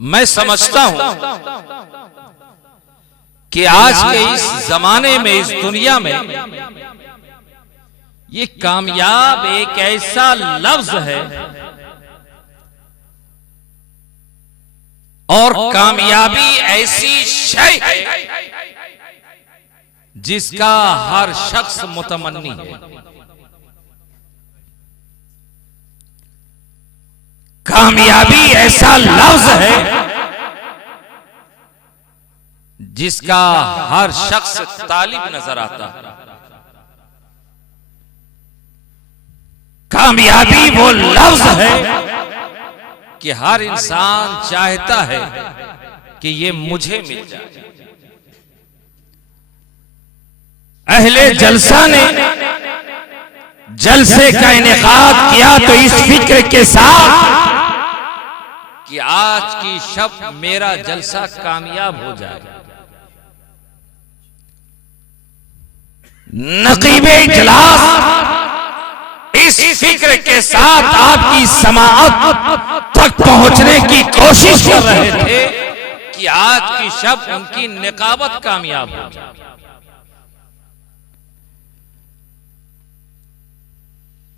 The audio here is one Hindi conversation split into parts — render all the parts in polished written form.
मैं समझता हूं कि आज के इस जमाने में, इस दुनिया में, ये कामयाब एक ऐसा लफ्ज है और कामयाबी ऐसी शय है जिसका हर शख्स मुतमन्नी है। कामयाबी ऐसा लफ्ज है जिसका हर शख्स तालिब नजर आता है। कामयाबी वो लफ्ज है कि हर इंसान चाहता है कि ये मुझे मिल जाए। अहले जलसा ने जलसे का इनेकाद किया तो इस फिक्र के साथ कि आज की शब मेरा जलसा कामयाब हो जाए। नकीबे इजलास इस फिक्र के साथ आपकी समाअत तक पहुंचने की कोशिश कर रहे थे कि आज की शब उनकी निकाबत कामयाब हो जाए।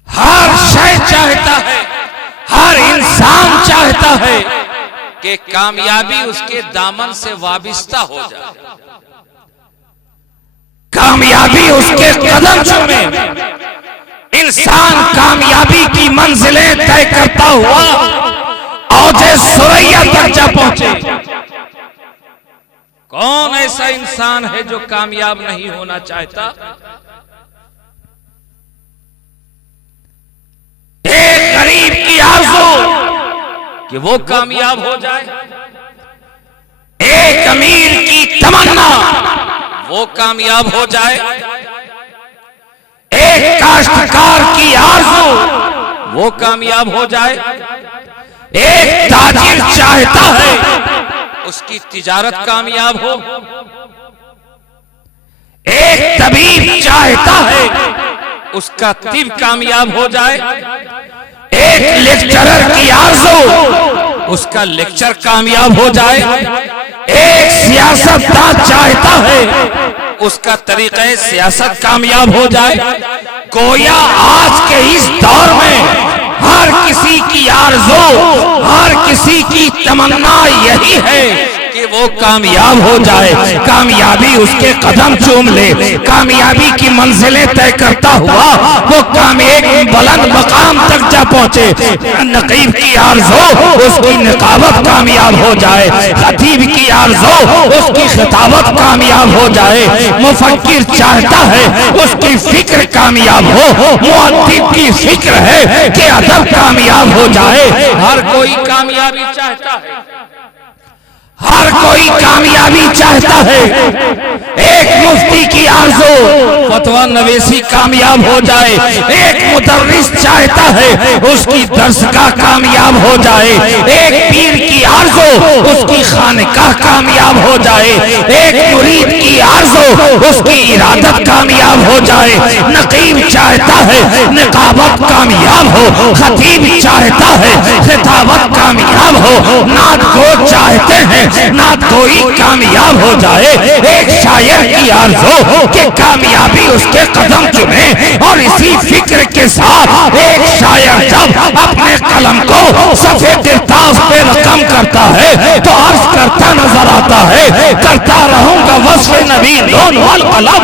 हर शय चाहता है, हर इंसान चाहता है कि कामयाबी उसके दामन से वाबिस्ता हो जाए, कामयाबी उसके कदम चूमे। इंसान कामयाबी की मंजिलें तय करता हुआ औजे सुरैया तक जा पहुंचे। कौन ऐसा इंसान है जो कामयाब नहीं होना चाहता? एक गरीब की आरज़ू कि वो कामयाब हो जाए, एक अमीर की तमन्ना वो कामयाब हो जाए, एक काश्तकार की आरज़ू वो कामयाब हो जाए, एक ताजिर चाहता है उसकी तिजारत कामयाब हो, एक तबीब चाहता है उसका तिब कामयाब हो जाए, एक लेक्चरर की आरज़ू उसका लेक्चर कामयाब हो जाए, एक सियासतदान चाहता है उसका तरीक़े सियासत कामयाब हो जाए। गोया आज के इस दौर में हर किसी की आरज़ू, हर किसी की तमन्ना यही है कि वो कामयाब हो जाए, कामयाबी उसके कदम चूम ले, कामयाबी की मंजिलें तय करता हुआ वो एक बुलंद मकाम तक जा पहुंचे। नकीब की आरज़ू उसकी निकाबत कामयाब हो जाए, खतीब की आरज़ू उसकी खिताबत कामयाब हो जाए, मुफक्किर चाहता है उसकी फिक्र कामयाब हो, मुअद्दिब की फिक्र है कि अदब कामयाब हो जाए। हर कोई कामयाबी चाहता है, हर कोई कामयाबी चाहता है। एक मुफ्ती की आरज़ू फतवा नवीसी कामयाब हो जाए, एक मुदर्रिस चाहता है उसकी दरसगाह कामयाब हो जाए, एक पीर की आरज़ू उसकी खानकाह कामयाब हो जाए, एक मुरीद की आरज़ू उसकी इरादत कामयाब हो जाए। नकीब चाहता है निकाबत कामयाब हो, खतीब चाहता है खिताबत कामयाब हो, नात गो चाहते हैं नात गोई कामयाब हो जाए। एक शायर की आरज़ू कि कामयाबी उसके कदम चुमे, और इसी फिक्र के साथ एक शायर जब अपने कलम को सफ़े किरतास पे रकम करता है तो अर्ज करता नजर आता है, करता रहूंगा वस्फ़े नबी नून वल कलम,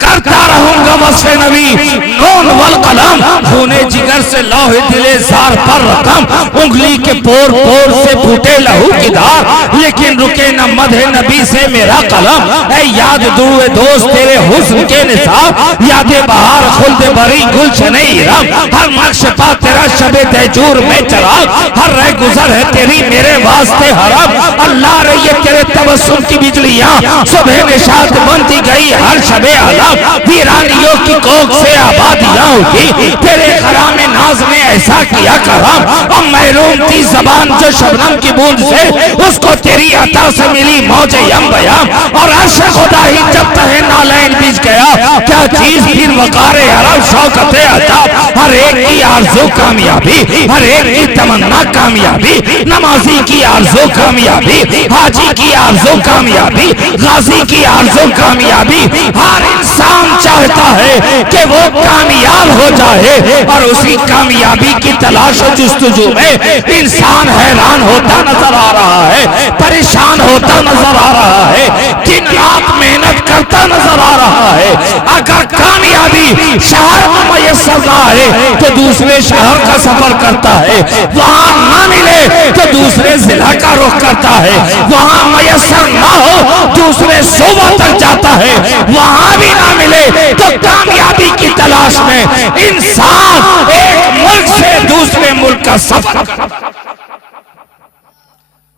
करता रहूंगा वस्फ़े नबी नून वल कलम, खूने जिगर से लौहे दिले ज़ार पर रकम, उंगली के पोर पोर से फूटे लहू की धार, लेकिन रुके न मदहे नबी से मेरा कलम। ऐ याद दुए दोस्त तेरे हुस्न के निसाब, यादे बहार खुल्द बरी गुलशने इरम, हर नक्श पा तेरा शबे तैजूर में चराग, हर रह गुजर है तेरी मेरे वास्ते हरम। अल्लाह रे ये तेरे तबस्सुम की बिजलियां सुबह निशात बनती गई हर शबे आलम, वीरानियों की कोख से आबादियां उठी, तेरे खराम नाज ने ऐसा किया करम। और महरूम थी जबान जो शबनम की बूंद से, उसको तेरी अता से मिली मौजे यम बयाम। और अर्श खुदा ही जब तहे नालैन बीच गया, क्या चीज फिर वकारे हरम शौकत अताब। हर एक की आरज़ू कामयाबी, हर एक की तमन्ना कामयाबी, नमाजी की आरज़ू कामयाबी, हाजी की आरज़ू कामयाबी, गाजी की आरज़ू कामयाबी। हर इंसान चाहता है कि वो कामयाब हो जाए, और उसी कामयाबी की तलाश और जुस्तजू में इंसान हैरान होता नजर आ रहा है, परेशान होता नजर आ रहा है, दिन रात मेहनत करता नजर आ रहा है। अगर कामयाबी शहर में मयसर ना आए तो दूसरे शहर का सफर करता है, वहां ना मिले तो दूसरे जिला का रुख करता है, वहां मयसर ना हो दूसरे सूबा तक जाता है, वहां भी ना मिले तो कामयाबी की तलाश में इंसान एक मुल्क से दूसरे मुल्क का सफर करता है।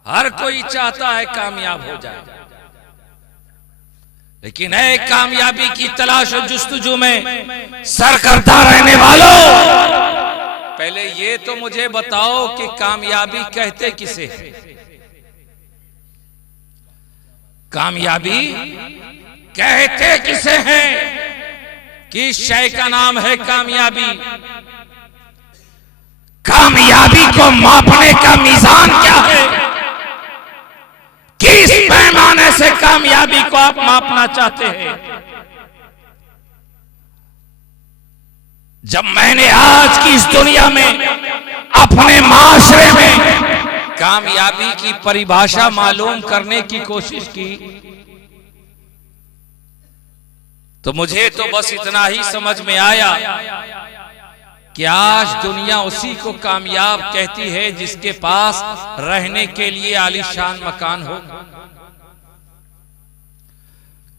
हर कोई चाहता है कामयाब हो जाए, लेकिन है कामयाबी की तलाश और जुस्तजू में सरकर्दा रहने वालों, पहले ये तो मुझे बताओ कि कामयाबी कहते किसे? कामयाबी कहते किसे हैं? किस शय का नाम है कामयाबी? कामयाबी को मापने का मीजान क्या है? किस पैमाने से कामयाबी को आप मापना चाहते हैं? जब मैंने आज की इस दुनिया में अपने माशरे में कामयाबी की परिभाषा मालूम करने की कोशिश की, तो मुझे तो बस इतना ही समझ में आया कि आज दुनिया उसी को कामयाब कहती है जिसके पास रहने के लिए आलीशान मकान हो,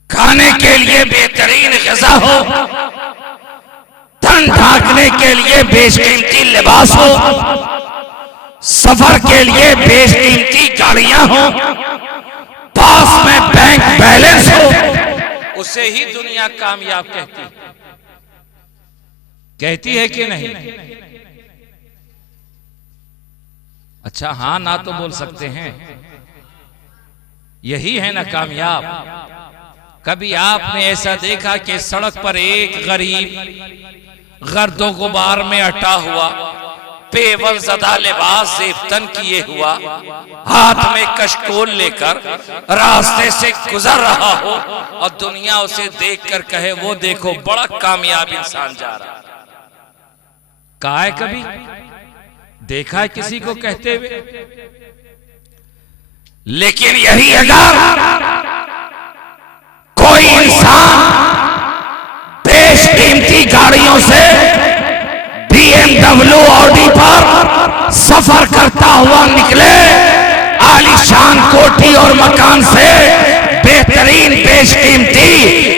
खाने के लिए बेहतरीन ग़िज़ा हो, तन ढांकने के लिए बेशकीमती लिबास हो, सफर के लिए बेशकीमती गाड़ियां हो, पास में बैंक बैलेंस हो, उसे ही दुनिया कामयाब कहती है कि नहीं? अच्छा हाँ ना तो बोल सकते हैं, यही है ना कामयाब। कभी आपने ऐसा देखा कि सड़क पर एक गरीब गर्दो गुबार में अटा हुआ, पेवल ज़दा लिबास ज़ेबतन किए हुआ, हाथ में कशकोल लेकर रास्ते से गुजर रहा हो, और दुनिया उसे देखकर कहे वो देखो बड़ा कामयाब इंसान जा रहा है? कहा है कभी? देखा है किसी को कहते हुए? लेकिन यही अगर कोई इंसान बेशकीमती गाड़ियों से BMW ऑडी पर सफर करता हुआ निकले, आलीशान कोठी और मकान से बेहतरीन बेशकीमती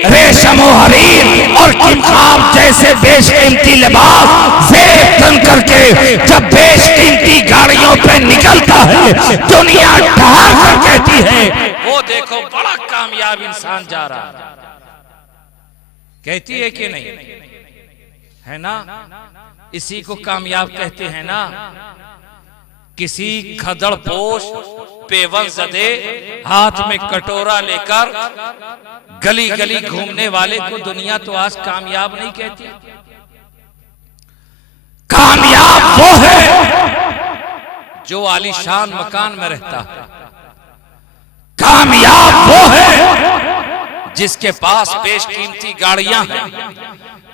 रेशम और हरीर और किमखाब जैसे बेशकीमती लिबास ज़ेब तन करके जब बेशकीमती गाड़ियों पे निकलता है, दुनिया ठहर कर कहती है वो देखो बड़ा कामयाब इंसान जा रहा है। कहती है कि नहीं? है ना? इसी को कामयाब कहते हैं ना। किसी खदड़ पोश पेवन ज़दे हाथ में कटोरा लेकर गली गली घूमने वाले को दुनिया तो आज कामयाब नहीं कहती। कामयाब वो है जो आलीशान मकान में रहता है। कामयाब वो है जिसके पास बेशकीमती गाड़ियां हैं।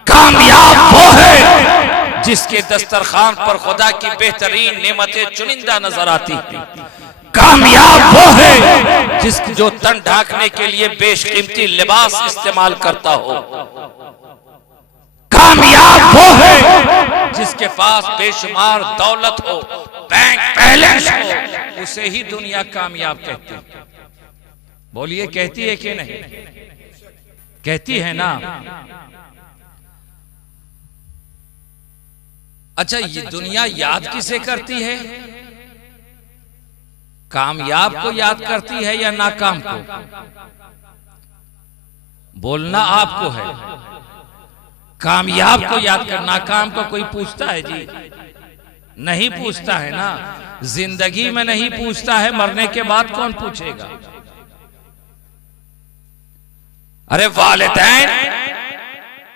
कामयाब वो है जिसके दस्तरखान पर खुदा की बेहतरीन नेमतें चुनिंदा नजर आती हैं। कामयाब वो है जो तन ढांकने के लिए बेशकीमती लिबास इस्तेमाल करता हो। कामयाब वो है जिसके पास बेशुमार दौलत हो, बैंक बैलेंस हो, उसे ही दुनिया कामयाब कहती है। बोलिए कहती है कि नहीं? कहती है ना। अच्छा, ये दुनिया याद किसे करती है? कामयाब को याद करती है या नाकाम को? बोलना आपको है, कामयाब को याद करना। नाकाम को कोई पूछता है जी? नहीं पूछता है ना। जिंदगी में नहीं पूछता है, मरने के बाद कौन पूछेगा? अरे वालिदैन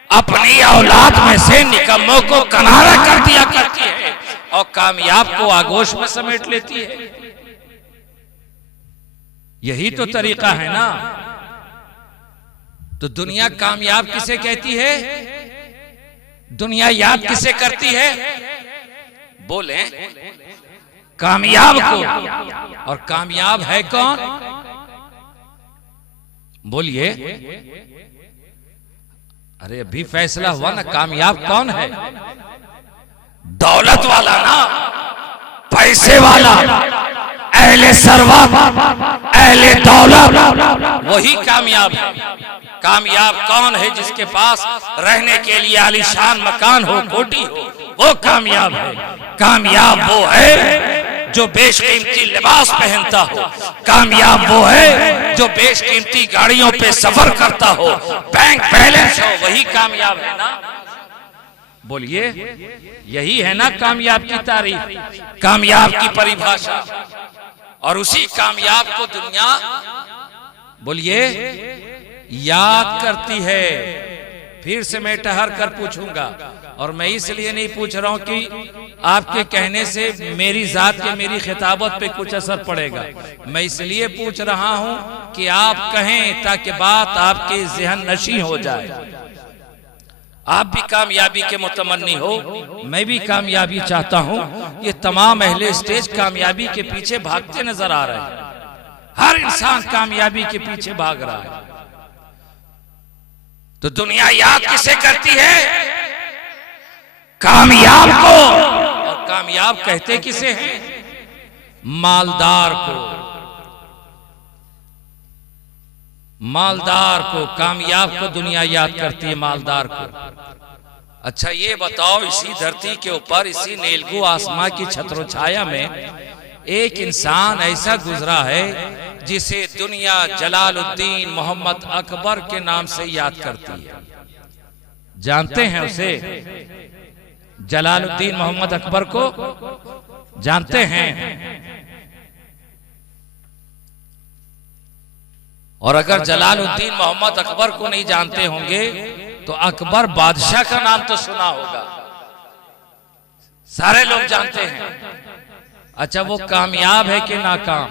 अपनी औलाद में से निकम्मों को किनारा कर दिया करती है और कामयाब को आगोश में समेट लेती है। यही तो तरीका है ना। तो दुनिया कामयाब किसे कहती है? दुनिया याद किसे करती है? बोले कामयाब को। और कामयाब है कौन? बोलिए। अरे अभी फैसला हुआ ना, कामयाब कौन है? दौलत वाला ना, पैसे वाला, अहले सरवत, अहले दौलत, वही कामयाब है। कामयाब कौन है? जिसके पास रहने के लिए आलीशान मकान हो, कोठी हो, वो कामयाब है। कामयाब वो है जो बेशकीमती लिबास पहनता हो। कामयाब वो है जो बेशकीमती गाड़ियों पे सफर करता हो, बैंक बैलेंस हो, वही कामयाब है ना। बोलिए, यही है ना कामयाब की तारीफ, कामयाब की परिभाषा। और उसी कामयाब को दुनिया, बोलिए, याद करती है। फिर से मैं ठहर कर पूछूंगा, और मैं इसलिए नहीं पूछ रहा हूं कि आपके कहने से मेरी जात के, मेरी खिताबत पे कुछ असर पड़ेगा। मैं इसलिए पूछ रहा हूं कि आप कहें, ताकि बात आपके ज़हन नशी हो जाए। आप भी कामयाबी के मुतमन्नी हो, मैं भी कामयाबी चाहता हूं। ये तमाम अहले स्टेज कामयाबी के पीछे भागते नजर आ रहे हैं। हर इंसान कामयाबी के पीछे भाग रहा है। तो दुनिया याद किसे करती है? कामयाब को। और कामयाब कहते किसे हैं? मालदार को। मालदार को, कामयाब को दुनिया याद करती है, मालदार को। अच्छा ये बताओ, इसी धरती के ऊपर, इसी नीलगू आसमां की छत्र छाया में एक इंसान ऐसा गुजरा है जिसे दुनिया जलालुद्दीन मोहम्मद अकबर के नाम से याद करती है। जानते हैं उसे? जलालुद्दीन मोहम्मद अकबर को जानते हैं? और अगर जलालुद्दीन मोहम्मद अकबर को नहीं जानते होंगे तो अकबर बादशाह का नाम तो सुना होगा, सारे लोग जानते हैं। अच्छा वो कामयाब है कि नाकाम?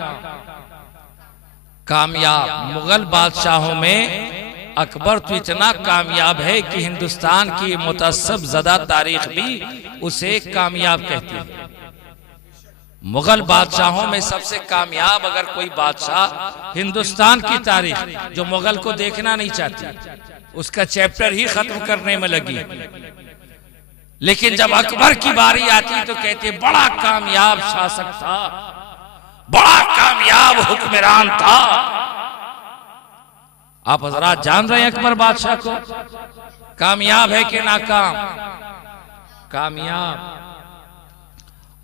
कामयाब। मुगल बादशाहों में अकबर तो इतना कामयाब है कि हिंदुस्तान की मुतअस्सब ज़दा तारीख भी उसे कामयाब कहती है। मुगल बादशाहों में सबसे कामयाब अगर कोई बादशाह हिंदुस्तान की तारीख, जो मुगल को देखना नहीं चाहती, उसका चैप्टर ही खत्म करने में लगी। लेकिन जब अकबर की बारी आती तो कहते बड़ा कामयाब शासक था, बड़ा कामयाब हुक्मरान था। आप हजरात जान रहे हैं अकबर बादशाह को कामयाब है कि नाकाम? कामयाब।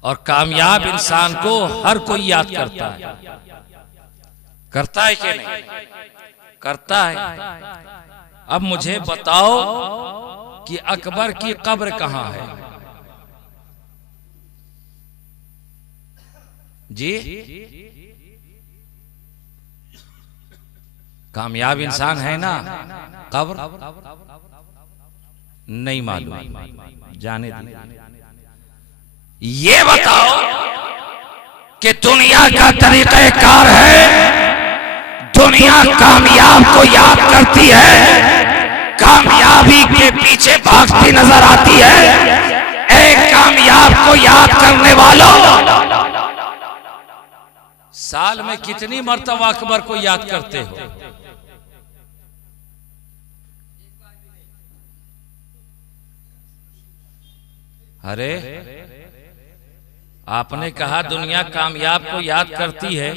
और कामयाब इंसान को हर कोई याद करता है। करता है कि नहीं? करता है। अब मुझे बताओ कि अकबर की कब्र कहां है? जी कामयाब इंसान है ना, कब्र नहीं मालूम, जाने दीजिए। ये बताओ कि दुनिया का तरीक़ेकार है, दुनिया कामयाब को याद करती है, कामयाबी के पीछे भागती नजर आती है। एक कामयाब को याद करने वालों, साल में कितनी मर्तबा अकबर को याद करते हो? अरे आपने कहा दुनिया कामयाब को याद करती है,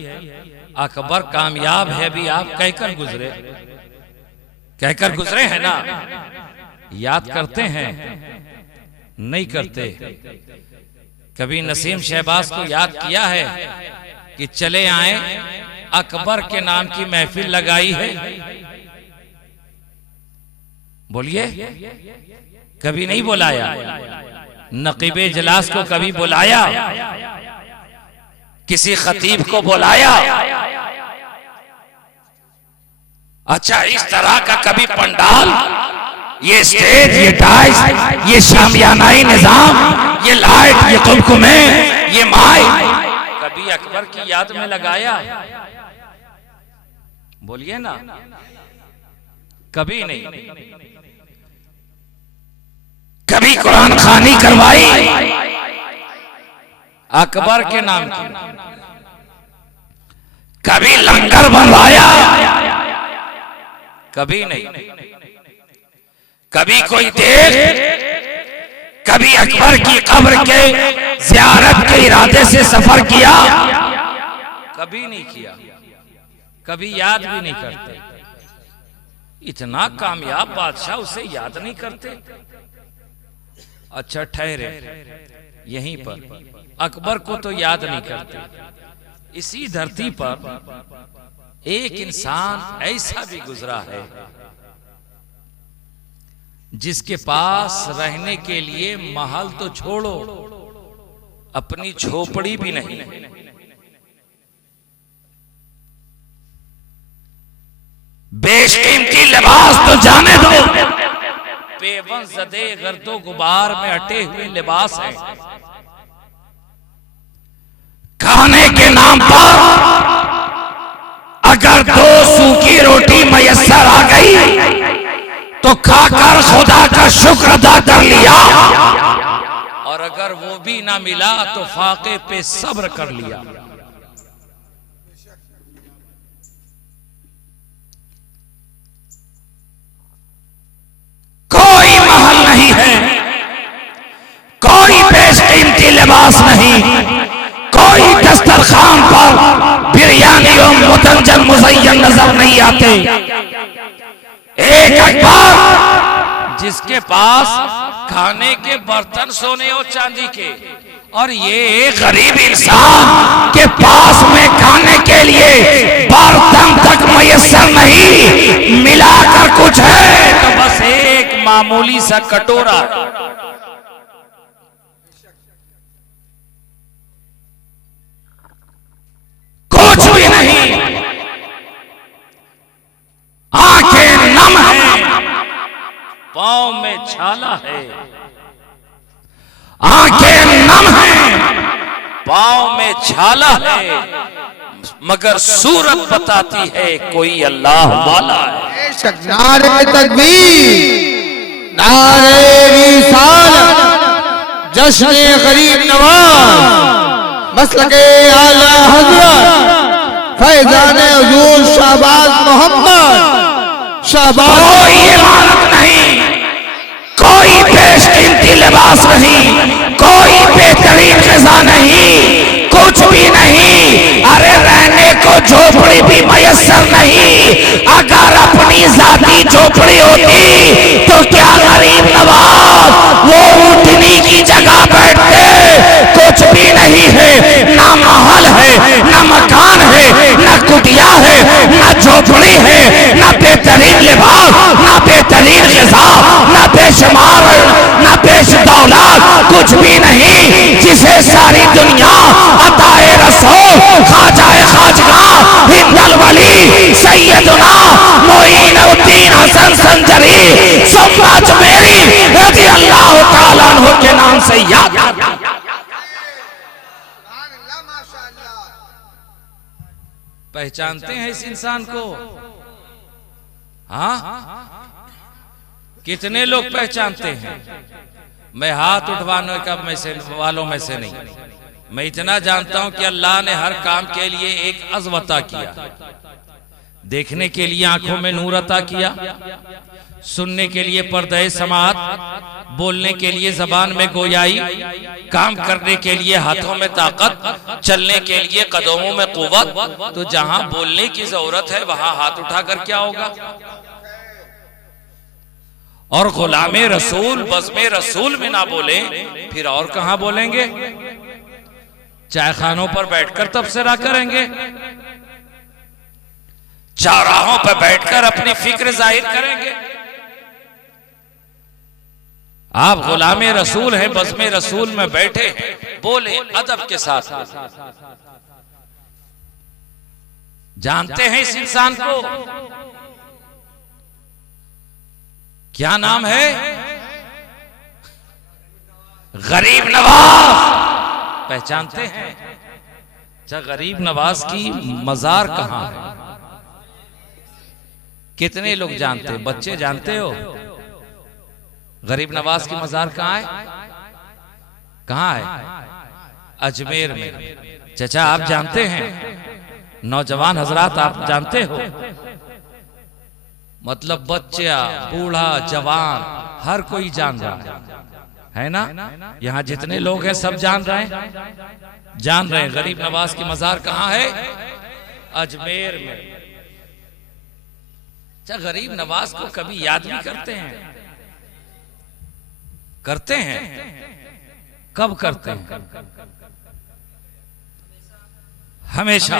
अकबर कामयाब है भी आप कहकर गुजरे, कहकर गुजरे हैं ना। याद करते हैं? नहीं करते। कभी नसीम शहबाज को याद किया है कि चले आए, अकबर के नाम की महफिल लगाई है? बोलिए, कभी नहीं बुलाया। नकीबे इजलास को कभी बुलाया? किसी खतीब को बुलाया? अच्छा, इस तरह का कभी पंडाल, ये स्टेज, ये टाइल्स, ये शामियानाई निजाम, ये लाइट, ये कुमकुमे, ये माइक कभी अकबर की याद में लगाया? बोलिए ना, कभी नहीं। कभी कुरान खानी करवाई अकबर के नाम की? कभी लंगर बनवाया? कभी नहीं। कभी कोई देख, कभी अकबर की कब्र के ज़ियारत के इरादे से सफर किया? कभी नहीं किया, कभी याद भी नहीं करते। इतना कामयाब बादशाह, उसे याद नहीं करते। अच्छा ठहरे, यहीं पर अकबर को तो याद नहीं करते। इसी धरती पर एक इंसान ऐसा भी गुजरा है जिसके पास रहने के लिए महल तो छोड़ो, अपनी झोपड़ी भी नहीं। बेशकीमती लिबास तो जाने दो, बेबस ज़दे गर्दो गुबार में अटे हुए लिबास है। खाने के नाम पर अगर 2 सूखी रोटी मयस्सर आ गई तो खाकर खुदा का शुक्र अदा कर लिया, और अगर वो भी ना मिला तो फाके पे सब्र कर लिया। कोई महल नहीं है, कोई बेशकीमती लिबास नहीं, कोई दस्तरखान पर बिरयानी और मुतंजन मुज़य्यन नजर नहीं आते। एक अकबर जिसके पास खाने के बर्तन सोने और चांदी के, और ये एक गरीब इंसान के पास में खाने के लिए बर्तन तक मयस्सर नहीं, मिलाकर कुछ है तो बस एक मामूली सा कटोरा। कुछ भी नहीं, आंखें नम है, पांव में छाला है। आंखें नम है, पांव में छाला है, मगर सूरत बताती है कोई अल्लाह वाला है। नारे तकबीर, नारे रिसालत, जश्न गरीब नवाज, मसलके आला हज़रत फैज़ान हुज़ूर शहबाज मोहम्मद शहबाज। कोई इमारत नहीं, कोई बेशकीमती लिबास नहीं, कोई बेहतरीन ग़िज़ा नहीं, कुछ भी नहीं। अरे रहने को झोपड़ी भी मयस्सर नहीं। अगर अपनी जाती झोपड़ी होती तो क्या गरीब नवाज वो ऊँटनी की जगह बैठते? कुछ भी नहीं है, ना महल है, ना मकान है, ना कुटिया है, ना झोपड़ी है, ना बेहतरीन लिबास, ना बेहतरीन ग़िज़ा, ना बेशुमार, ना बेश दौलत, कुछ भी नहीं। जिसे सारी दुनिया अताए रसूल ख्वाजाए खाजगाह हिंदल वली सैयदना मोइनुद्दीन हसन संजरी सुम्मा मेरी रज़ी अल्लाह तआला अन्हु के नाम से याद। पहचानते हैं इस इंसान को? हाँ, कितने लोग पहचानते हैं? मैं हाथ उठवाने का वालों में से नहीं। मैं इतना जानता हूं कि अल्लाह ने हर काम के लिए एक अज़्व अता किया। देखने के लिए आंखों में नूर अता किया, सुनने के लिए पर्दे समात, बोलने के लिए जबान में गोयाई, काम करने के लिए हाथों में ताकत, चलने के लिए कदमों में कुव्वत। तो जहां बोलने की जरूरत है वहां हाथ उठाकर क्या होगा? और गुलामे रसूल बज़्मे रसूल में ना बोले फिर और कहां बोलेंगे? चाय खानों पर बैठकर तबसरा करेंगे, चौराहों पर बैठकर अपनी फिक्र जाहिर करेंगे। आप गुलामे रसूल हैं, बज़्मे रसूल में बैठे हैं, बोले अदब के साथ। जानते हैं इस इंसान को? क्या नाम है? गरीब नवाज। पहचानते हैं? अच्छा, गरीब नवाज की मजार कहां है? कितने लोग जानते हैं? बच्चे जानते हो गरीब नवाज की मजार कहां है? कहां है? अजमेर में। चाचा आप जानते हैं? नौजवान हजरात आप जानते हो? मतलब बच्चा, बूढ़ा, जवान, हर कोई जान रहा है ना? यहां जितने लोग हैं सब जान रहे हैं गरीब नवाज की मजार कहां है? अजमेर में। अच्छा, गरीब नवाज को कभी याद भी करते हैं? करते हैं? कब करते हैं? हमेशा।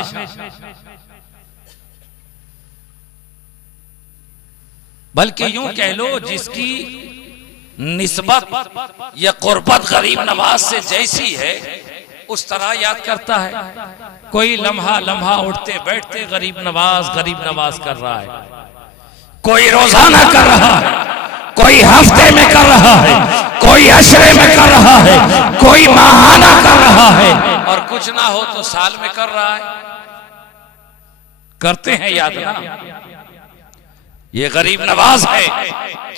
बल्कि यूं कह लो, जिसकी निस्बत या कुर्बत गरीब नवाज से जैसी है उस तरह याद करता है। कोई लम्हा लम्हा उठते बैठते गरीब नवाज कर रहा है। कोई रोजाना कर रहा है, कोई हफ्ते में कर रहा है, कोई अशरे में कर रहा है, कोई माहाना कर रहा है, और कुछ ना हो तो साल में कर रहा है। करते हैं याद ना? ये गरीब नवाज है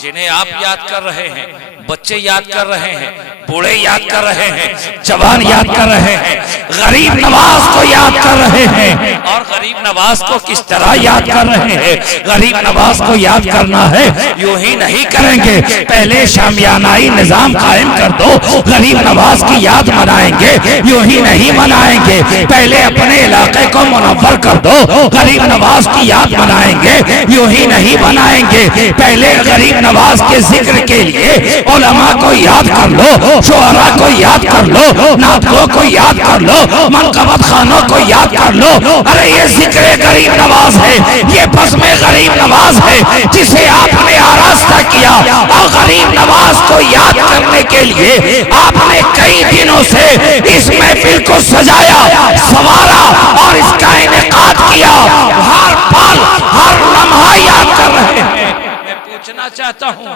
जिन्हें आप याद कर रहे हैं, बच्चे याद कर रहे हैं, बूढ़े याद कर रहे हैं, जवान याद कर रहे हैं, गरीब नवाज को याद कर रहे हैं। और गरीब नवाज को किस तरह याद कर रहे हैं? गरीब नवाज को याद करना है यूं ही नहीं करेंगे, पहले शामियानाई निजाम कायम कर दो, गरीब नवाज की याद मनाएंगे, यूं ही नहीं मनाएंगे। पहले अपने इलाके को मुनव्वर कर दो, गरीब नवाज की याद मनाएंगे, यूं ही नहीं बनाएंगे। पहले गरीब नवाज के जिक्र के लिए उलमा को याद कर लो, शुअरा को याद कर लो, नातों को याद कर लो, मनकबत खानों को याद कर लो। अरे ये जिक्र गरीब नवाज है, ये बज़्मे गरीब नवाज है जिसे आपने आरास्ता किया। और गरीब नवाज को याद करने के लिए आपने कई दिनों से इस महफिल को सजाया, संवारा और इसका इनेकाद किया। हर पल हर लम्हा याद कर रहे हैं। मैं पूछना चाहता हूं,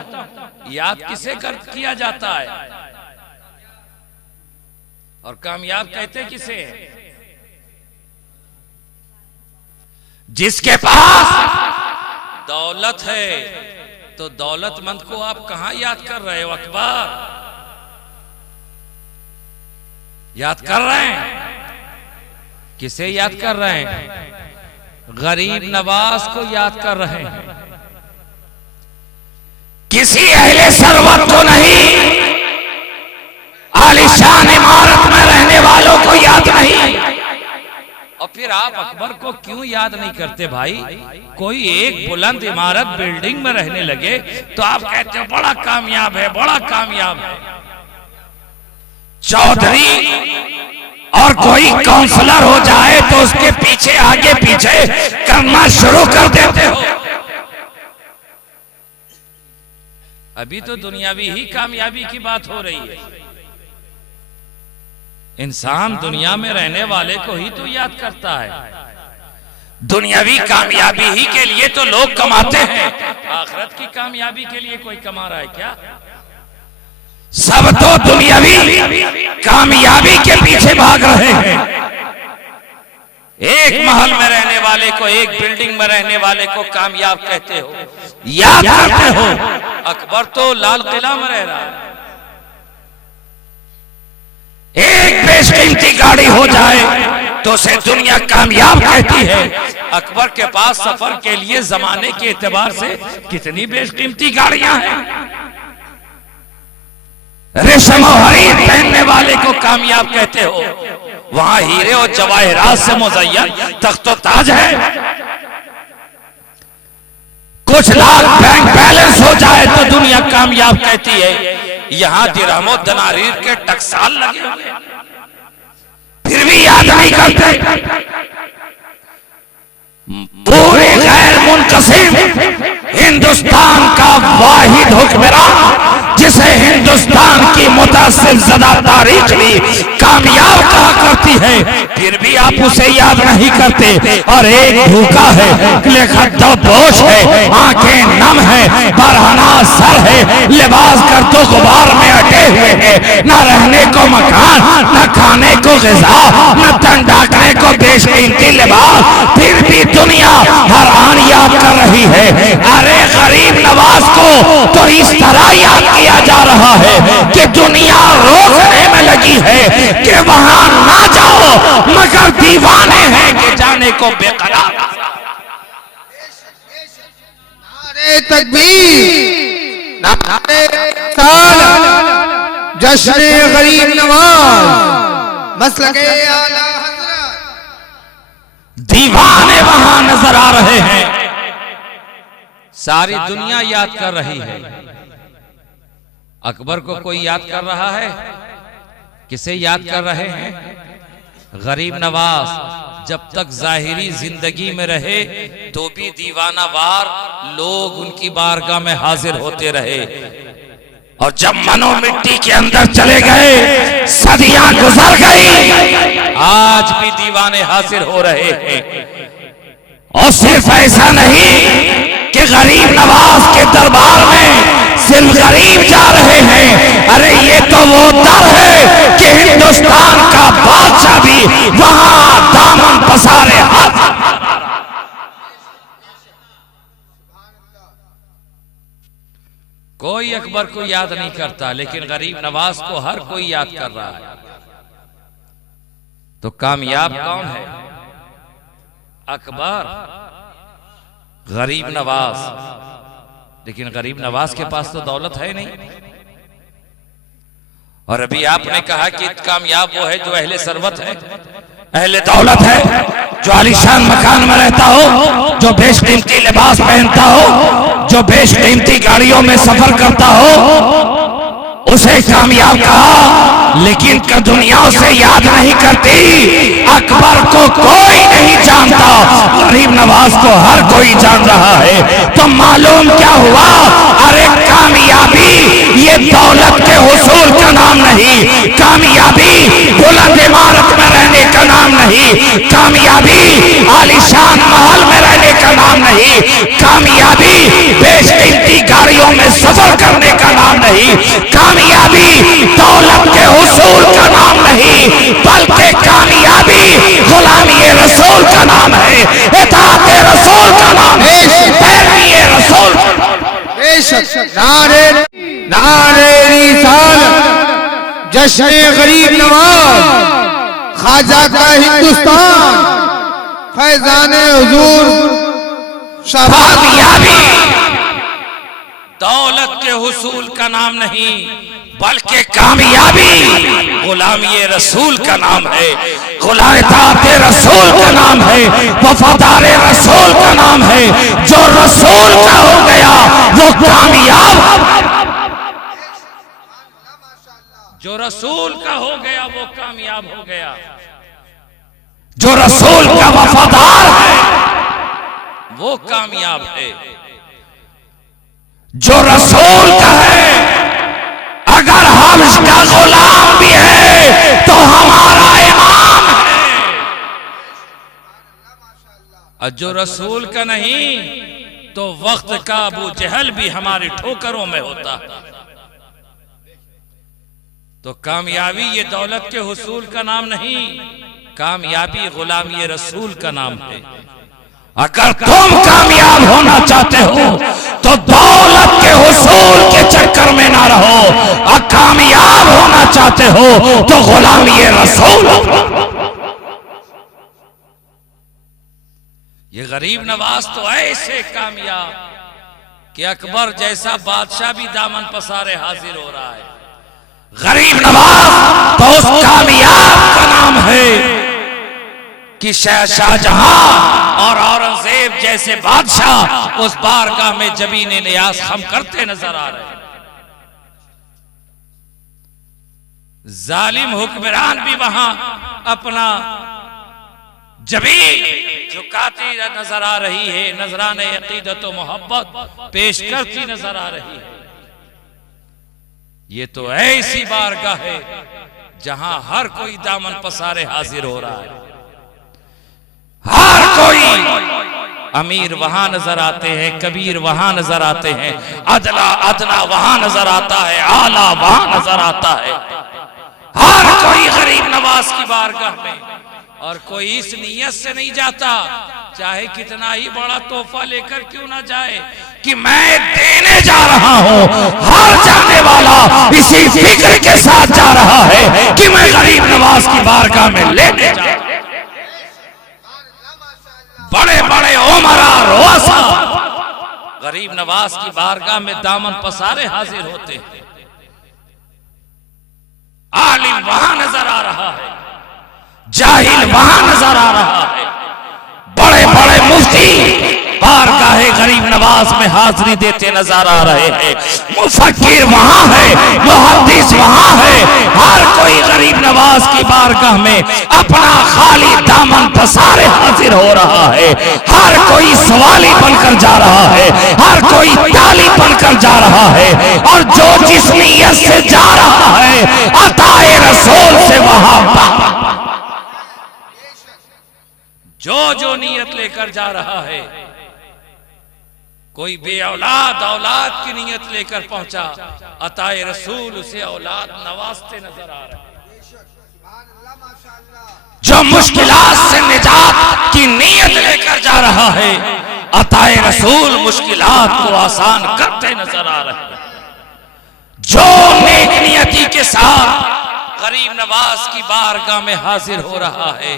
याद किसे किया जाता है और कामयाब कहते किसे? जिसके पास दौलत है। तो दौलतमंद को आप कहां याद कर रहे हो? अकबर याद कर रहे हैं? किसे याद कर रहे हैं? गरीब नवाज को याद कर रहे हैं, किसी अहले सरवत को नहीं, आलिशान इमारत में रहने वालों को याद नहीं। और फिर आप अकबर को क्यों याद नहीं करते भाई? कोई एक बुलंद इमारत बिल्डिंग में रहने लगे तो आप कहते हो बड़ा कामयाब है, बड़ा कामयाब है। चौधरी और कोई काउंसलर हो जाए तो उसके पीछे आगे पीछे करना शुरू कर देते हो। अभी तो दुनियावी ही कामयाबी की बात हो रही है। इंसान दुनिया में रहने वाले को ही तो याद करता है। दुनियावी कामयाबी ही के लिए तो लोग कमाते हैं, आखिरत की कामयाबी के लिए कोई कमा रहा है क्या? सब तो दुनियावी कामयाबी के पीछे भाग रहे हैं। एक महल में रहने वाले को, एक बिल्डिंग में रहने वाले को कामयाब कहते हो, याद करते हो। अकबर तो लाल किला में रह रहा है। एक बेशकीमती गाड़ी हो जाए तो उसे दुनिया कामयाब कहती है। अकबर के पास सफर के लिए जमाने के एतबार से कितनी बेशकीमती गाड़ियां हैं। रेशम और हरीर पहनने वाले को कामयाब कहते हो, वहां हीरे और जवाहरात से मुज़य्यन तख्तो ताज है। कुछ लाख बैंक बैलेंस हो जाए तो दुनिया कामयाब कहती है। यहां दिरहमो दनारीर के टकसाल लगे हुए, फिर भी याद नहीं करते। पूरे गैर मुनकसिम हिंदुस्तान का वाहिद हुक्मरान जिसे हिंदुस्तान की मुतासिर ज़दा तारीख भी कामयाब कहा करती है, फिर भी आप उसे याद नहीं करते। और एक भूखा है, बोझ है, आंखें नम है, बरहना सर है, लिबास कर तो गुबार में अटे हुए हैं, न रहने को मकान, न खाने को ग़िज़ा, न तन ढाकने को बेशकीमती लिबास, फिर भी दुनिया हर आन याद कर रही है। अरे गरीब नवाज को तो इस तरह याद किया जा रहा है कि दुनिया रोकने में लगी है कि वहां ना जाओ, मगर दीवाने हैं कि जाने को बेकरार। नारे तकबीर, नारे रिसालत, जश्न गरीब नवाज, मसलके आला हज़रत। दीवाने वहां नजर आ रहे हैं, सारी दुनिया याद कर रही है। अकबर को कोई याद कर रहा है? किसे याद कर रहे हैं? गरीब नवाज जब तक जाहिरी जिंदगी में रहे तो भी दीवानावार लोग उनकी बारगाह में हाजिर होते रहे, और जब मनो मिट्टी के अंदर चले गए, सदियां गुजर गई, आज भी दीवाने हाजिर हो रहे हैं। और सिर्फ ऐसा नहीं कि गरीब नवाज के दरबार में सिर्फ गरीब जा रहे हैं, अरे ये तो वो दर है कि हिंदुस्तान का बादशाह भी वहां दामन पसारे हाथ। कोई अकबर को याद नहीं करता, लेकिन गरीब नवाज को हर कोई याद कर रहा है। तो कामयाब कौन है? अकबर, गरीब नवाज। लेकिन गरीब नवाज के पास तो दौलत है नहीं। और अभी आपने कहा कि कामयाब वो है जो अहले सरवत है, अहले दौलत है, जो आलीशान मकान में रहता हो, जो बेशकीमती लिबास पहनता हो, जो बेशकीमती गाड़ियों में सफर करता हो, उसे कामयाब कहा। लेकिन दुनिया उसे याद नहीं करती। अकबर को कोई नहीं जानता, गरीब नवाज को हर कोई जान रहा है। तो मालूम क्या हुआ? अरे कामयाबी ये दौलत के हुसूल का नाम नहीं, कामयाबी बुलंद इमारत में रहने का नाम नहीं, कामयाबी आलीशान महल में रहने का नाम नहीं, कामयाबी बेशकीमती गाड़ियों में सफर करने का नाम नहीं, कामयाबी दौलत के हुसूल का नाम नहीं, बल्कि कामयाबी गुलामी रसूल का नाम है, इताअत रसूल का नाम है, पैरवी रसूल। नारे नारे रिसालत, जश्न गरीब नवाज, ख्वाजा का हिंदुस्तान, फैजान हुजूर कामयाबी दौलत के हुसूल का नाम नहीं, बल्कि कामयाबी गुलामी रसूल का नाम है, इताअत रसूल का नाम है, वफादार रसूल का नाम है। जो रसूल का हो गया वो कामयाब, जो रसूल का हो गया वो कामयाब हो गया। जो रसूल का वफादार है वो कामयाब है। जो रसूल का है, अगर हम इसका गुलाम भी है तो हमारा इमाम है। और जो रसूल का नहीं तो वक्त का अबू जहल भी हमारी ठोकरों में होता है। तो कामयाबी ये दौलत के हुसूल का नाम नहीं, कामयाबी गुलामी रसूल का नाम है। अगर तुम कामयाब होना चाहते हो तो दौलत के हुसूल के चक्कर में ना रहो, और कामयाब होना चाहते हो तो गुलामी रसूल। ये गरीब नवाज तो ऐसे कामयाब कि अकबर जैसा बादशाह भी दामन पसारे हाजिर हो रहा है। गरीब नवाज तो उस कामयाब का नाम है कि शाहजहां और औरंगजेब जैसे बादशाह उस बारगाह में जबीन नियाज खम करते नजर आ रहे हैं। जालिम हुक्मरान भी वहां अपना जबीन झुकाती नजर आ रही है, नजराने अकीदत व मोहब्बत पेश करती नजर आ रही है। ये तो ऐसी बारगाह है जहां हर कोई दामन पसारे हाजिर हो रहा है। हर कोई अमीर वहां नजर आते हैं, कबीर वहां नजर आते हैं, अदला अदना वहां नजर आता है, आला वहां नजर आता है। हर कोई गरीब नवाज की बारगाह में, और कोई इस नीयत से नहीं जाता, चाहे कितना ही बड़ा तोहफा लेकर क्यों ना जाए, कि मैं देने जा रहा हूं। हर जाने वाला इसी फिक्र के साथ जा रहा है कि मैं गरीब नवाज की बारगाह में लेने जा रहा हूं। बड़े बड़े उमरा रोसा गरीब नवाज की बारगाह में दामन पसारे हाजिर होते हैं। आलिम वहां नजर आ रहा है, जाहिल वहां नजर आ रहा है, बड़े बड़े मुफ्ती बारगाह गरीब नवाज में हाजिरी देते नजर आ रहे हैं। मुफक्किर वहां है, मुहद्दिस वहां है। हर कोई गरीब नवाज की बारगाह में अपना खाली दामन पसारे हाजिर हो रहा है। हर कोई सवाली बनकर जा रहा है, हर कोई ताली बनकर जा रहा है, और जो जिस नीयत से जा रहा है अताए रसूल से वहां जो नीयत लेकर जा रहा है। कोई बे औलाद औलाद की नीयत लेकर पहुंचा, अताए रसूल उसे औलाद नवाजते नजर आ रहे हैं। जो मुश्किलात से निजात की नीयत लेकर जा रहा है, अताए रसूल मुश्किलात को आसान करते नजर आ रहे हैं। जो नेक नियति के साथ गरीब नवाज की बारगाह में हाजिर हो रहा है,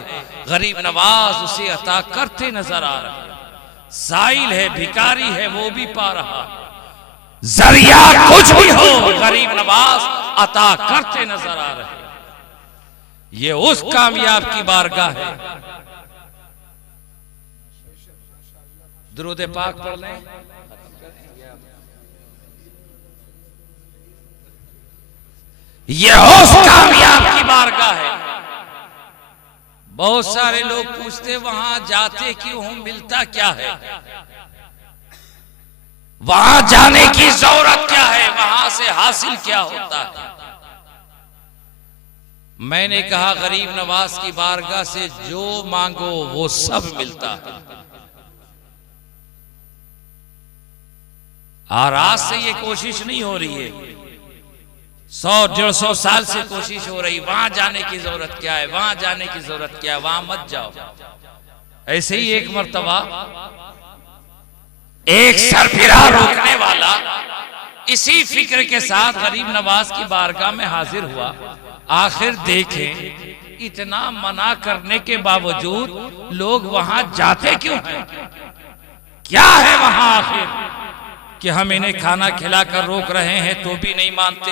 गरीब नवाज उसे अता करते नजर आ रहा है। साइल है, भिकारी है, वो भी पा रहा है। जरिया कुछ भी हो, गरीब नवाज अता करते नजर आ रहे हैं। ये उस कामयाब की बारगाह है। दुरूद पाक पढ़ लें। ये उस कामयाब की बारगाह है। बहुत सारे लोग पूछते वहां जाते क्यों हूं, मिलता क्या है, वहां जाने की जरूरत क्या है, वहां से हासिल क्या होता है। मैंने कहा गरीब नवाज की बारगाह से जो मांगो वो सब मिलता है। और आज से ये कोशिश नहीं हो रही है, 100-150 साल से कोशिश हो रही, वहां जाने की जरूरत क्या है, वहां जाने की जरूरत क्या है, वहां मत जाओ। ऐसे ही एक मर्तबा एक सरफिरा रोकने वाला इसी फिक्र के साथ गरीब नवाज की बारगाह में हाजिर हुआ। आखिर देखें इतना मना करने के बावजूद लोग वहां जाते क्यों हैं, क्या है वहां आखिर कि हम इन्हें खाना खिलाकर रोक रहे हैं तो भी नहीं मानते।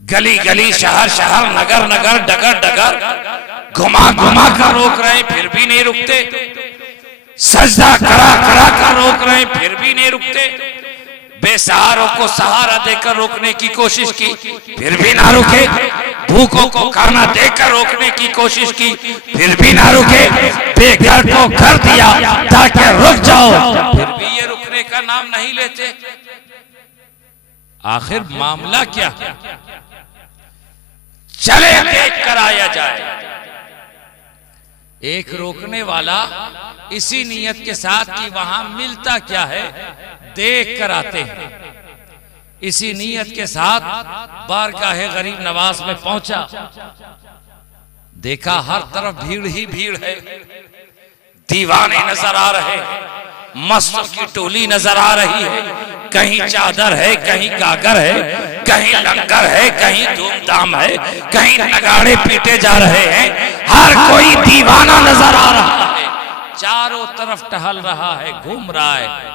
गली गली, शहर शहर, नगर नगर, डगर डगर घुमा घुमा कर रोक रहे हैं फिर भी नहीं रुकते। सजदा करा करा कर रोक रहे हैं फिर भी नहीं रुकते। बेसहारों को सहारा देकर रोकने की कोशिश की फिर भी ना रुके। भूखों को खाना देकर रोकने की कोशिश की फिर भी ना रुके। बेघर को घर दिया ताकि रुक जाओ, फिर भी ये रुकने का नाम नहीं लेते। आखिर मामला क्या है, चले देख कर आया जाए। एक रोकने वाला इसी नियत के साथ कि वहां मिलता क्या है देख कर आते हैं, इसी नियत के साथ बारगाह गरीब नवाज में पहुंचा। देखा हर तरफ भीड़ ही भीड़ है, दीवाने नजर आ रहे हैं, मस्तों की टोली नजर आ रही है। कहीं चादर है, कहीं गागर है, कहीं लंगर है, कहीं धूमधाम है, कहीं नगाड़े पीटे जा रहे हैं। हर कोई दीवाना नजर आ रहा है, चारों तरफ टहल रहा है, घूम रहा है।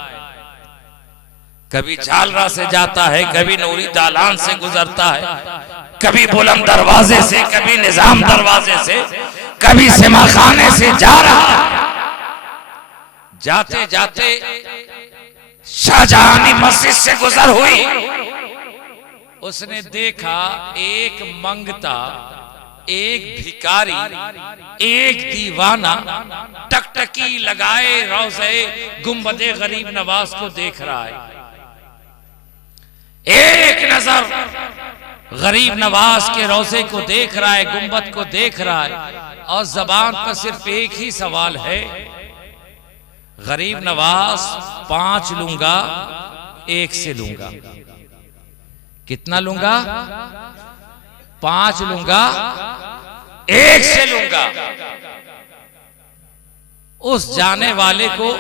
कभी झालरा से जाता है, कभी नूरी दालान से गुजरता है, कभी बुलंद दरवाजे से, कभी निजाम दरवाजे से, कभी सिमाखाने से जा रहा है। जाते जाते शाहजहानी मस्जिद से गुजर हुई। उसने देखा एक मंगता, एक भिकारी, एक दीवाना टकटकी लगाए रोज़े गुंबदे गरीब नवाज को देख रहा है। एक नजर गरीब नवाज के रोजे को देख रहा है, गुंबद को देख रहा है, और जबान पर सिर्फ एक ही सवाल है, गरीब नवाज 5 लूंगा, 1 से लूंगा। कितना लूंगा? 5 लूंगा, 1 से लूंगा। उस जाने वाले को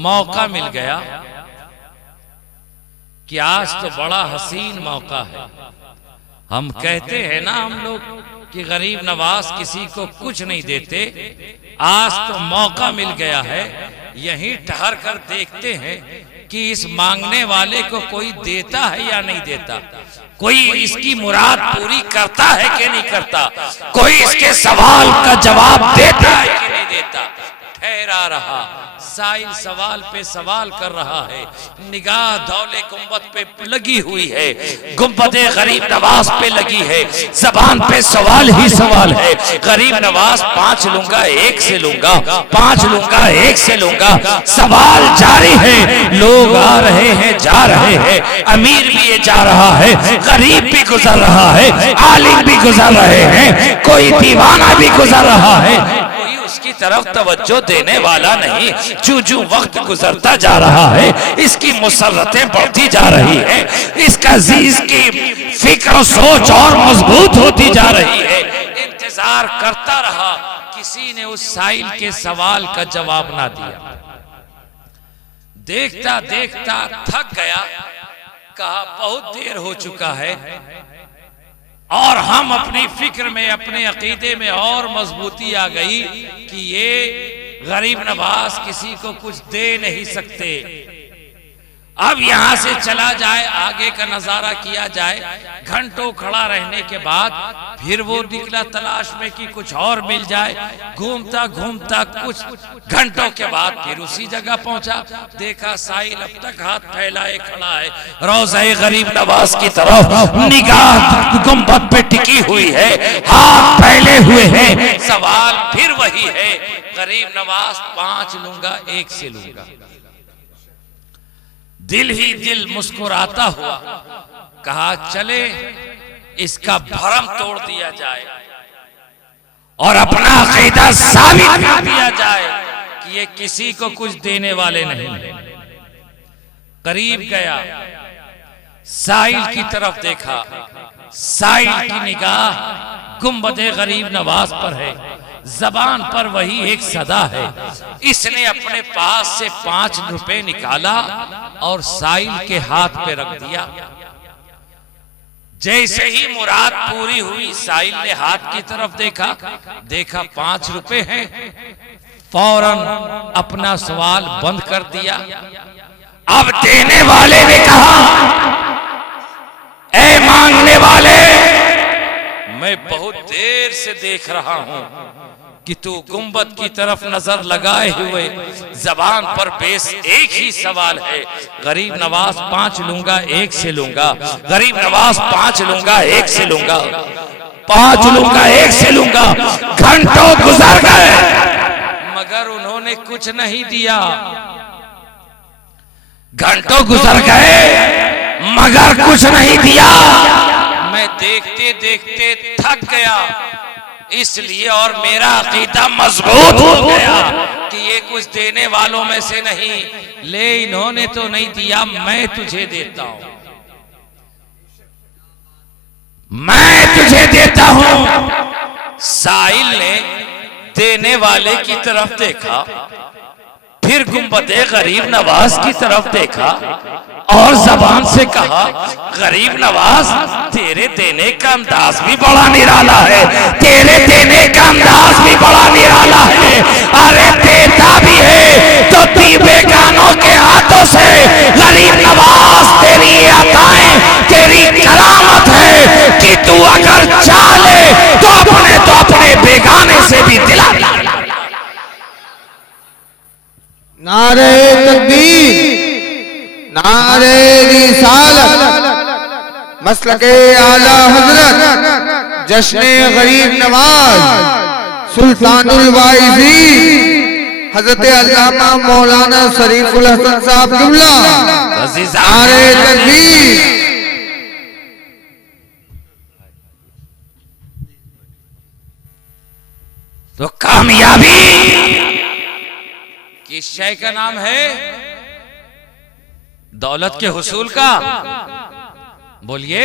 मौका मिल गया कि आज तो बड़ा हसीन मौका है। हम कहते हैं ना हम लोग कि गरीब नवाज किसी को कुछ नहीं देते, आज तो मौका मिल गया है। यहीं ठहर कर देखते हैं कि इस मांगने वाले को कोई देता है या नहीं देता, कोई इसकी मुराद पूरी करता है कि नहीं करता, कोई इसके सवाल का जवाब देता है कि नहीं देता। ठहरा रहा, साइल सवाल पे सवाल कर रहा है, निगाह दौले गुंबद पे लगी हुई है, गुंबद गरीब नवाज पे लगी है, जबान पे सवाल ही सवाल है। गरीब नवाज 5 लूंगा, 1 से लूंगा, 5 लूंगा, 1 से लूंगा। सवाल जारी है, लोग आ रहे हैं, जा रहे हैं, अमीर भी ये जा रहा है, गरीब भी गुजर रहा है, आलिम भी गुजर रहे हैं, कोई दीवाना भी गुजर रहा है, उसकी तरफ तवज्जो देने वाला नहीं। जू वक्त गुजरता जा रहा है, इसकी मुसर्रतें बढ़ती जा रही है, इसका जीज की फिक्र सोच और मजबूत होती जा रही है। इंतजार करता रहा, किसी ने उस साइल के सवाल का जवाब ना दिया। देखता देखता थक गया, कहा बहुत देर हो चुका है और हम अपनी फिक्र में, अपने अकीदे में और मजबूती आ गई कि ये गरीब नवाज किसी को कुछ दे नहीं सकते। अब यहां से चला जाए, आगे का नजारा किया जाए। घंटों खड़ा रहने के बाद फिर वो निकला तलाश में कि कुछ और मिल जाए। घूमता घूमता कुछ घंटों के बाद फिर उसी जगह पहुंचा, देखा साहिल अब तक हाथ फैलाए खड़ा है, रोज़े गरीब नवाज की तरफ निगाह गुंबद पे टिकी हुई है, हाथ फैले हुए हैं। सवाल फिर वही है, गरीब नवाज 5 लूंगा, 1 से लूंगा। दिल ही दिल मुस्कुराता हुआ कहा चले इसका भरम तोड़ दिया जाए और अपना अकीदा साबित कर दिया जाए कि ये किसी को कुछ देने वाले नहीं। करीब गया, साहिल की तरफ देखा, साहिल की निगाह गुंबदे गरीब नवाज पर है, जबान पर वही एक सदा है। इसने अपने पास से 5 रुपए निकाला और साहिल के हाथ पे रख दिया। जैसे ही मुराद पूरी हुई, साहिल ने हाथ की तरफ देखा, देखा 5 रुपए हैं, फौरन अपना सवाल बंद कर दिया। अब देने वाले ने कहा, ऐ मांगने वाले, मैं बहुत देर से देख रहा हूं कि तू गुंबद की तरफ नजर लगाए हुए जबान पर बेस एक ही सवाल है, गरीब नवाज 5 लूंगा, 1 से लूंगा। गरीब नवाज 5 लूंगा, 1 से लूंगा, 5 लूंगा, 1 से लूंगा। घंटों गुजर गए मगर उन्होंने कुछ नहीं दिया। घंटों गुजर गए मगर कुछ नहीं दिया। मैं देखते देखते थक गया, इसलिए और मेरा अकीदा मजबूत हो गया कि ये कुछ देने वालों में से नहीं। ले इन्होंने तो नहीं दिया, मैं तुझे देता हूं, मैं तुझे देता हूं। साहिल ने देने वाले की तरफ देखा, फिर गुंबदे गरीब नवाज की तरफ देखा और जबान से कहा, गरीब नवाज तेरे देने का अंदाज भी बड़ा निराला है, तेरे देने का अंदाज भी बड़ा निराला है। अरे देता भी है तो बेगानों के हाथों से। गरीब नवाज तेरी अताएं, तेरी करामत है कि तू अगर चाहे तो अपने बेगाने से भी दिला। नारे तकबीर, नारे रिसालत, मसलके आला हजरत जश्ने गरीब नवाज सुल्तानुल वाइज़ीन हजरत अल्लामा मौलाना शरीफुल हसन साहब जुमला। नारे तकबीर, तो कामयाबी किस शय का नाम है? दौलत के हुसूल का? बोलिए।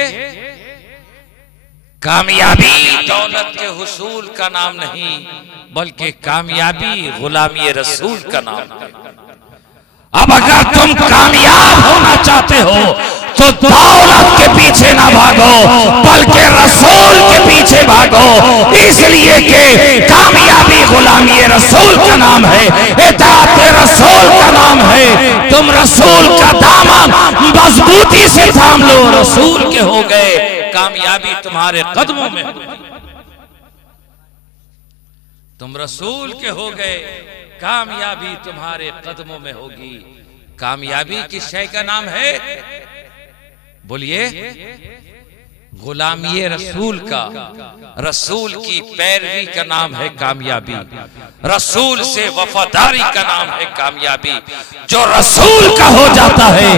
कामयाबी दौलत के हुसूल का नाम नहीं, बल्कि कामयाबी गुलामी रसूल का नाम है। अब अगर तुम कामयाब होना चाहते हो तो दौलत के पीछे ना भागो, बल्कि रसूल के पीछे भागो, इसलिए कि कामयाबी गुलामी रसूल का नाम है, इताअत रसूल का नाम है। तुम रसूल का दामन मजबूती से थाम लो, रसूल के हो गए, कामयाबी तुम्हारे कदमों में होगी। तुम रसूल के हो गए, कामयाबी तुम्हारे कदमों में होगी। कामयाबी किस शय का नाम है? बोलिए। गुलामी रसूल का, रसूल की पैरवी का नाम है कामयाबी। रसूल से वफादारी का नाम है कामयाबी। जो रसूल का हो जाता है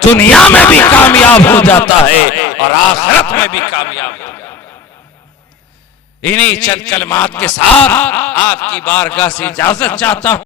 दुनिया में भी कामयाब हो जाता है और आखिरत में भी कामयाब हो जाता है। इन्हीं चंद कलमात के साथ आपकी बारगाह से इजाजत चाहता हूं।